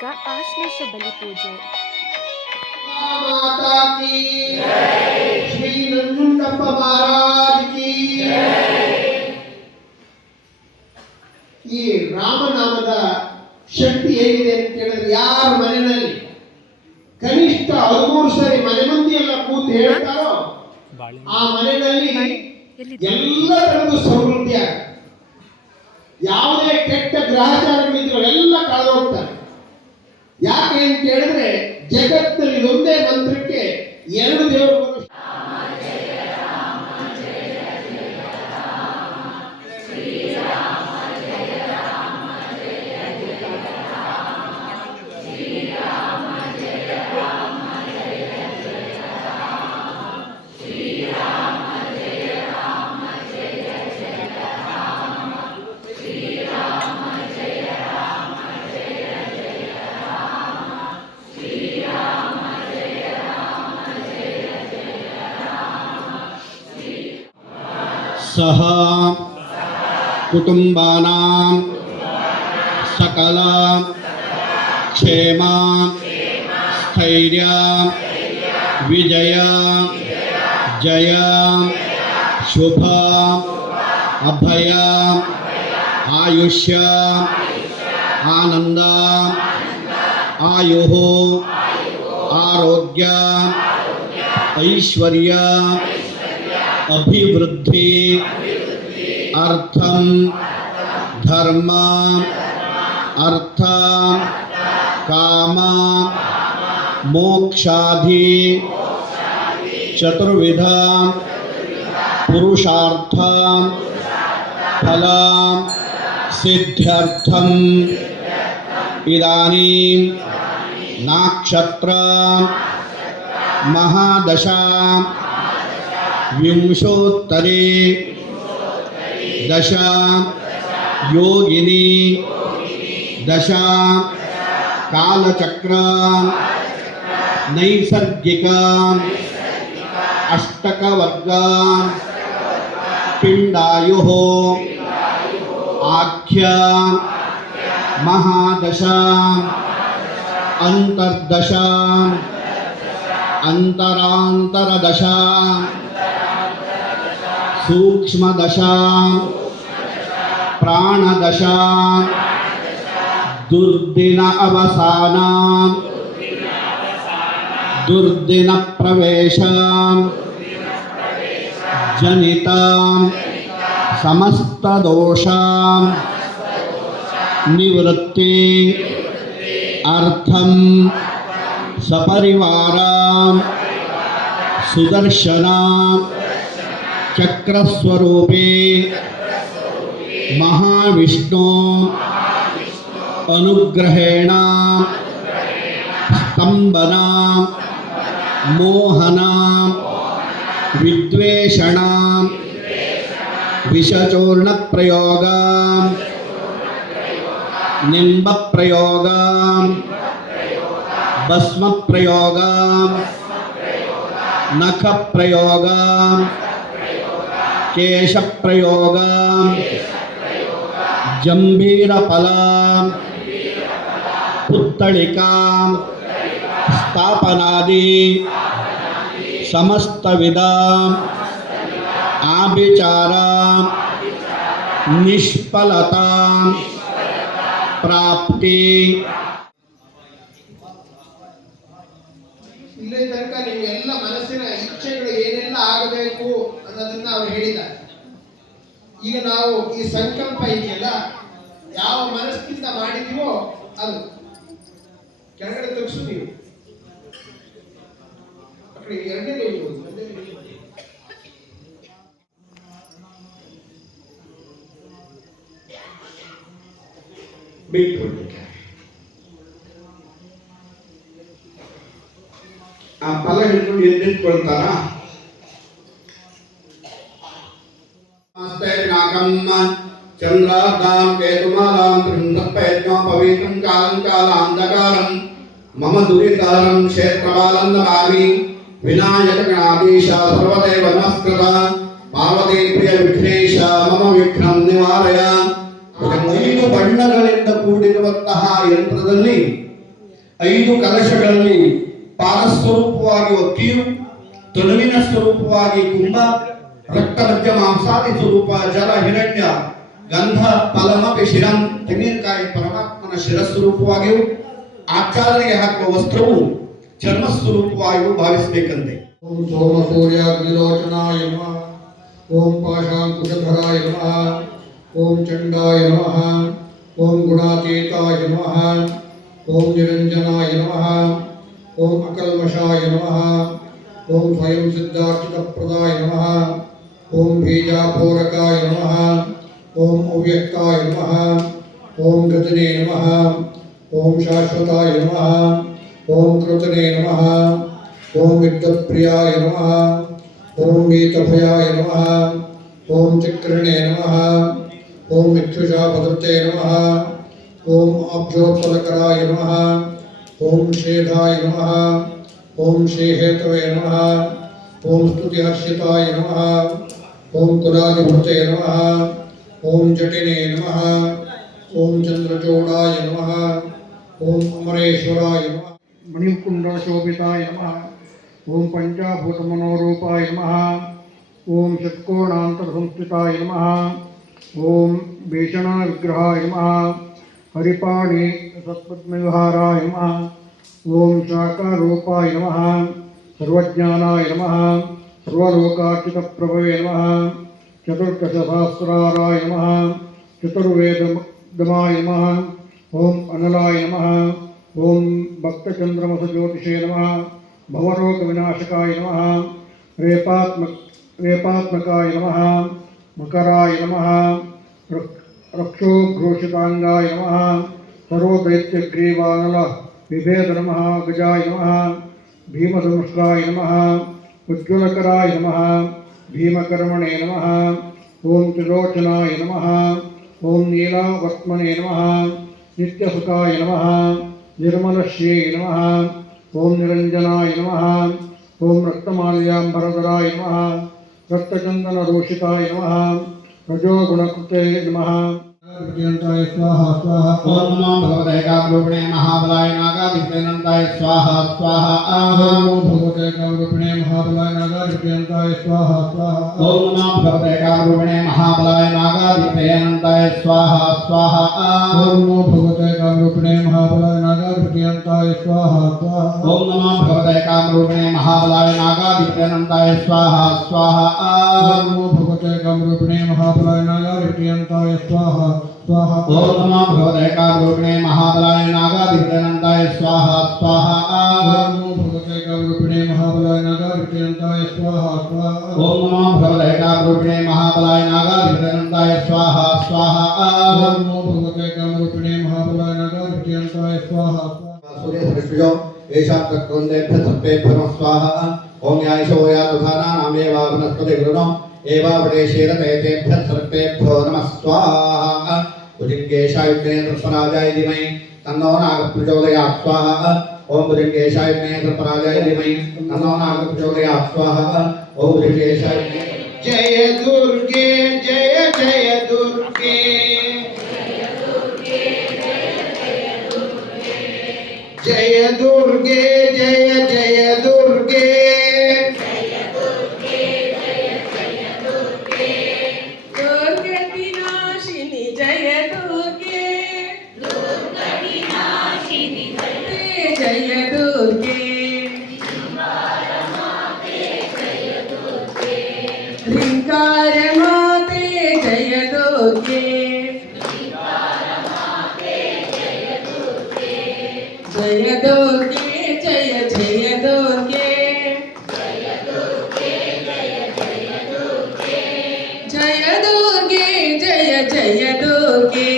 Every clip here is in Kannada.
ಈಗ ಆಶ್ಲೇಷ ಬಲಿ ಪೂಜೆ. ಮಾತಾ ಕಿ ಶ್ರೀ ನಂಜುಂಡಪ್ಪ ಮಹಾರಾಜ್ ಕಿ. ಈ ರಾಮನಾಮದ ಶಕ್ತಿ ಹೇಗಿದೆ ಅಂತ ಕೇಳಿದ್ರೆ, ಯಾರ ಮನೆಯಲ್ಲಿ ಕನಿಷ್ಠ 13 ಸರಿ ಮನೆ ಮಂದಿ ಎಲ್ಲ ಕೂತು ಹೇಳ್ತಾರೋ ಆ ಮನೆಯಲ್ಲಿ ಎಲ್ಲ ತರದ್ದು ಸಮೃದ್ಧಿ ಆಗುತ್ತೆ. ಯಾವುದೇ ಕೆಟ್ಟ ಗ್ರಹಚಾರಗಳಿದ್ರು ಎಲ್ಲ ಕಳೆದು ಹೋಗ್ತಾರೆ. ಯಾಕೆ ಅಂತ ಕೇಳಿದ್ರೆ, ಜಗತ್ತಿನಲ್ಲಿ ಒಂದೇ ಮಂತ್ರಕ್ಕೆ 2 ದೇವರು. सह कुटुंबानां सकल क्षेम स्थैर्य विजय जय शुभ अभय आयुष्य आनंद आयुः आरोग्य ऐश्वर्य अभिवृद्धि अर्थम धर्म अर्थ काम मोक्षादि चतुर्विध पुरुषार्थ फल सिद्ध्यर्थम इदानीं नक्षत्र महादशा विंशोत्तरे दश योगिनी दशा कालचक्र नैसर्गिक अष्टकवर्ग पिंडायुः आख्य महादशा अंतर्दशा अंतरांतरदशा सूक्ष्मदशा प्राणदशा दुर्दिन अवसान दुर्दिन प्रवेश जनित समस्त दोषा निवृत्ति अर्थम सपरिवार सुदर्शना चक्रस्वरूपे महाविष्णु अनुग्रहेण स्तंभना मोहना विद्वेषणा विषचूर्ण प्रयोग निम्ब प्रयोग भस्म प्रयोग नख प्रयोग केश प्रयोग जंभीर फल पुत्तलिका स्थापनादि समस्त विधा आभिचार निष्फलता प्राप्ति. ಇಲ್ಲೇ ತನಕ ನಿಮ್ಗೆಲ್ಲ ಮನಸ್ಸಿನ ಇಚ್ಛೆಗಳು ಏನೆಲ್ಲ ಆಗಬೇಕು ಅನ್ನೋದನ್ನ ಅವ್ರು ಹೇಳಿದ್ದಾರೆ. ಈಗ ನಾವು ಈ ಸಂಕಲ್ಪ ಇದೆಯಲ್ಲ, ಯಾವ ಮನಸ್ಸಿಂದ ಮಾಡಿದೀವೋ ಅದು ಕೆಳಗಡೆ ತಗ್ಸು. ನೀವು ಎರಡನೇ ಬಿಟ್ಬಿಡ್ಲಿಕ್ಕೆ ಆ ಫಲ ಹಿಡ್ಕೊಂಡು ಎದ್ದಿಟ್ಕೊಳ್ತಾರ. चंद्रार्धां केतुमालां त्रिंशत्प्रयत्नो पवित्रं कालं कालान्धकारं मम दुरितारं क्षेत्रपालं नमामि विनायकगणाधीश सर्वदेव नमस्कृत पार्वती प्रिय विघ्नेश मम विघ्नं निवारय. 5 ಬಣ್ಣಗಳಿಂದ ಕೂಡಿರುವಂತಹ ಯಂತ್ರದಲ್ಲಿ 5 ಕಲಶಗಳಲ್ಲಿ ಪಾದಸ್ವರೂಪವಾಗಿ ಒಕ್ಕಿಯು, ತನುವಿನ ಸ್ವರೂಪವಾಗಿ ಕುಂಭ, ರಕ್ತ ಮಧ್ಯ ಮಾಂಸಾದಿ ಸ್ವರೂಪ ಜಲ ಹಿರಣ್ಯ, ಗಂಧ ಫಲಮಪಿ ಶಿರಂ, ತೆಂಗಿನಕಾಯಿ ಪರಮಾತ್ಮನ ಶಿರಸ್ವರೂಪವಾಗಿಯೂ, ಆಚಾರ್ಯರಿಗೆ ಹಾಕುವ ವಸ್ತ್ರವು ಚರ್ಮ ಸ್ವರೂಪವಾಗಿಯೂ ಭಾವಿಸಬೇಕಂತೆ. ಓಂ ಸೋಮ ಸೂರ್ಯಾಗ್ನಿಲೋಚನಾಯ ನಮಃ. ಓಂ ಪಾಶಾಂಕುಶಧರಾಯ ನಮಃ. ಓಂ ಚಂಡಾಯ ನಮಃ. ಓಂ ಗುಣಾತೀತಾಯ ನಮಃ. ಓಂ ನಿರಂಜನಾಯ ನಮಃ. ಓಂ ಅಕಲ್ಮಷಾಯ ನಮಃ. ಓಂ ಸ್ವಯಂ ಸಿದ್ಧಾರ್ಚಿತಪ್ರದಾಯ ನಮಃ. ಓಂ ಬೀಜಾಪೂರಕಾಯ ನಮಃ. ಓಂ ಅವ್ಯಕ್ತಾಯ ನಮಃ. ಓಂ ಗಜನೇ ನಮಃ. ಓಂ ಶಾಶ್ವತಾಯ ನಮಃ. ಓಂ ಕೃತನೇ ನಮಃ. ಓಂ ವಿದ್ಯಪ್ರಿಯಾಯ ನಮಃ. ಓಂ वीतभयाय नमः. ಓಂ ಚಕ್ರಣೇ ನಮಃ. ಓಂ ಇಕ್ಷುಷಾಪದೃತೆ ನಮಃ. ಓಂ ಅಬ್ಜೋತ್ಪಲಕರಾಯ ನಮಃ. ಓಂ ಶ್ವೇತಾಯ ನಮಃ. ಓಂ ಶ್ರೀಹೇತವೇ ನಮಃ. ಓಂ ಸ್ತುತಿಹರ್ಷಿತಾಯ ನಮಃ. ಓಂ ಕುಲಾಧಿಪತೆ ನಮಃ. ಓಂ ಜಟಿನೇ ನಮಃ. ಓಂ ಚಂದ್ರಚೂಡಾಯ ನಮಃ. ಓಂ ಅಮರೇಶ್ವರಾಯ ನಮಃ. मणिकुंडशोभिताय नमः. ओम पंचाभूतमनोरूपाय नमः. ओम षट्कोणान्तरसंस्थिताय नमः. ओम भीषणविग्रहाय नमः. हरिपाणि सत्पद्मविहाराय नमः. ओम शाकारूपाय नमः. सर्वज्ञानाय नमः. सर्वलोकार्चितप्रभवे नमः. चतुर्दशसहस्राराय नमः. चतुर्वेदमाय नमः. ओम अनलाय नमः. ओम भक्तचंद्रमस ज्योतिषे नमः. भवरोग विनाशकाय नमः. रेपात्मकाय नमः. मकराय नमः. रक्षोघोषितांगाय नमः. सर्वदैत्यग्रीवानल विभेद नमः. गजाय नमः. भीमधनुष्काय नमः. उज्ज्वलकराय नमः. भीमकर्मणे नमः. ओम त्रिलोचनाय नमः. ओम नीलावर्त्मने नमः. नित्यसुखाय नमः. निर्मलश्री नमः. ओम निरंजनाय नमः. ओम रक्तमाल्याम्बरधराय नमः. रक्तचंदनरूषिताय नमः. रजोगुणकृते नमः. विजयन्ताय स्वाहा स्वाहा. ओम नमो भगवते कामरूपिणे महाबलाय नागाधिपतेनन्ताय स्वाहा स्वाहा. ओम नमो भगवते कामरूपिणे महाबलाय नागाधिपतेनन्ताय स्वाहा स्वाहा. ओम नमो भगवते कामरूपिणे महाबलाय नागाधिपतेनन्ताय स्वाहा स्वाहा. ओम नमो भगवते कामरूपिणे महाबलाय नागाधिपतेनन्ताय स्वाहा स्वाहा. ओम नमो भगवते कामरूपिणे महाबलाय नागाधिपतेनन्ताय स्वाहा स्वाहा. ओम नमो भगवते कामरूपिणे महाबलाय नागाधिपतेनन्ताय स्वाहा स्वाहा. ओम नमो भगवते कामरूपिणे महाबलाय नागाधिपतेनन्ताय स्वाहा स्वाहा. ओम नमो भगवते कामरूपिणे महाबलाय नागाधिपतेनन्ताय स्वाहा स्वाहा. ओम नमो भगवते कामरूपिणे महाबलाय नागाधिपतेनन्ताय स्वाहा स्वाहा. ओम नमो भगवते कामरूपिणे महाबलाय नागाधिपतेनन्ताय स्वाहा स्वाहा. सूर्यसदृशयो येषां तत्कृन्देभ्यः सर्पेभ्यो नमः स्वाहा. ओम यायशो यातुधानानामेवा वनस्पति गुरुणो एवावटे शीरतेभ्यः सर्पेभ्यो नमः स्वाहा. भुजङ्गेशायुग्नेन्द्रपराजाय धीमहि तन्नो नागः प्रचोदयात् स्वाहा. ओम भुजङ्गेशायुग्नेन्द्रपराजाय धीमहि तन्नो नागः प्रचोदयात् स्वाहा. ओम भुजङ्गेशाय जय दुर्गे जय जय दुर्गे. जय दुर्गे जय जय दुर्गे. दुर्गतिनाशिनी जय दुर्गे. दुर्गतिनाशिनी जय दुर्गे. ह्रींकार माते जय दुर्गे. जय दुर्गे जय जय दुर्गे. जय दुर्गे जय जय दुर्गे.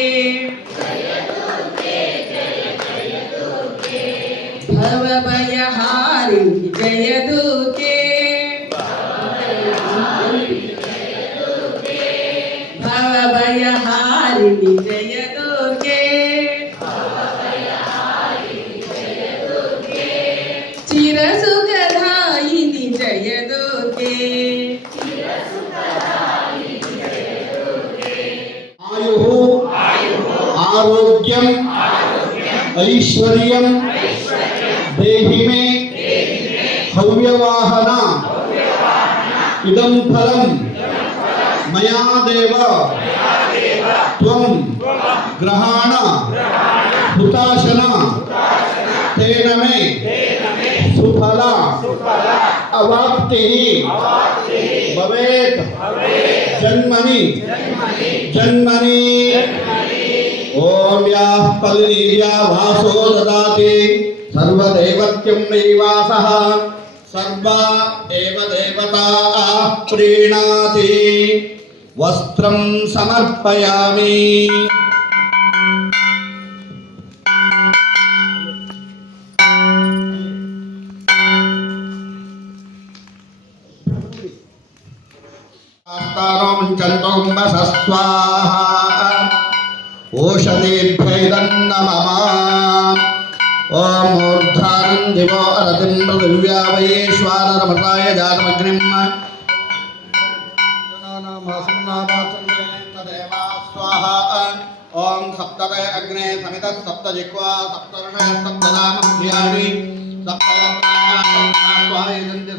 भवभयहारिणी जय दुर्गे. भवभयहारिणी जय दुर्गे. चिरसुखदायिनी जय दुर्गे. आयुः आरोग्यम् ऐश्वर्यम् ಇದಂ ಫಲಂ ಮಯಾ ದೇವ ತ್ವಂ ಗ್ರಹಾಣ ಹುತಾಶನ ತೇನ ಮೇ ಸುಫಲ ಅವಾಪ್ತಿ ಭವೇತ್ ಜನ್ಮನಿ ಜನ್ಮನಿ ಓಂ ಯಾ ಪಲ್ನೀರ್ಯಾ ವಾಸೋ ದದಾತಿ ಸರ್ವದೇವತ್ಯಂ ನೈವಾಸಃ ಸರ್ವ ಏವ ದೇವತಾ ಪ್ರೀಣಾತಿ ವಸ್ತ್ರಂ ಸಮರ್ಪಯಾಮಿ. ಓಷಧೇಭ್ಯೈದನ್ನಮಃ. ಓಂ ಊರ್ಧ್ವಾನಂ ದಿವೋ ಅರತಿಂ ಪೃಥಿವ್ಯಾ ವೈಶ್ವಾನರಮೃತಾಯ ಜಾತಮಗ್ನಿಂ ಓಂ ಸಪ್ತದೇ ಅಗ್ನೇ ಸಮಿತ ಸಪ್ತ ಜಿಹ್ವಾ ಸಪ್ತರ್ಷಯ ಸಪ್ತದಾಮಧ್ಯಾನಿ ಸಪ್ತವಕ್ರಾಯದಂತೆ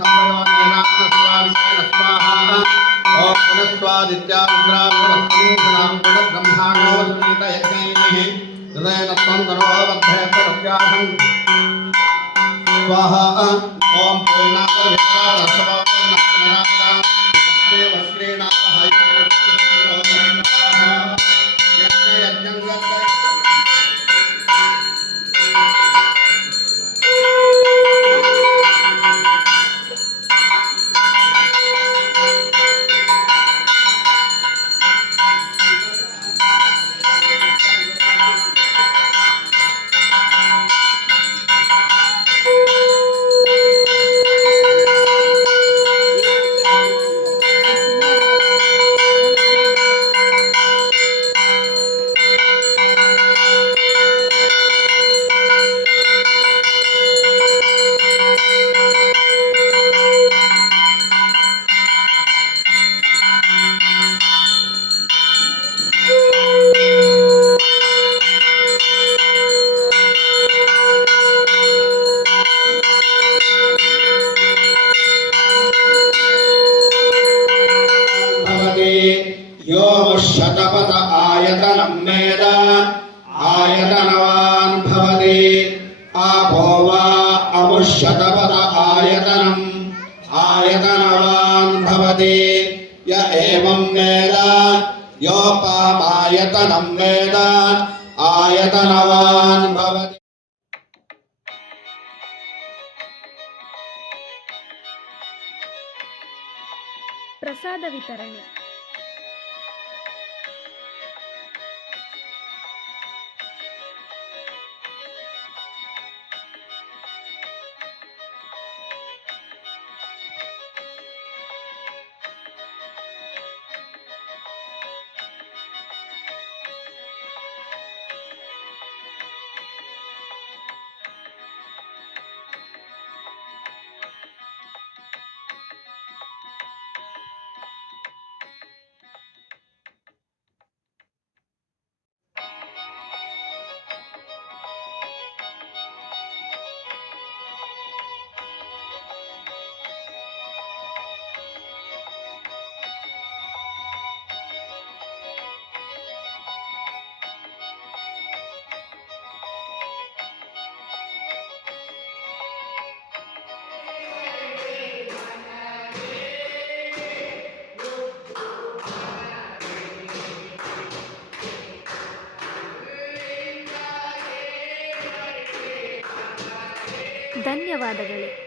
ಓಂ ಪುನಸ್ವಾದಿತ್ಯಾಗ್ರಾಂ ಬ್ರಹ್ಮಾಂಡೋನ್ನಿತ ಯಜ್ಞೈಃ ಹೃದಯನತ್ವಂ ತನೋವಧ್ಯಯಸ್ಯಾಸಂ ಸ್ವಾಹಾ. ಓಂ यो शतपथ आयतनं वेद आयतनवान् भवति. आपो वा अमुशतपथ आयतनम् आयतनवान् भवति. य एवं वेद योपामायतनं वेद आयतनवान् भवति. ಪ್ರಸಾದ ವಿತರಣೆ. ಧನ್ಯವಾದಗಳು.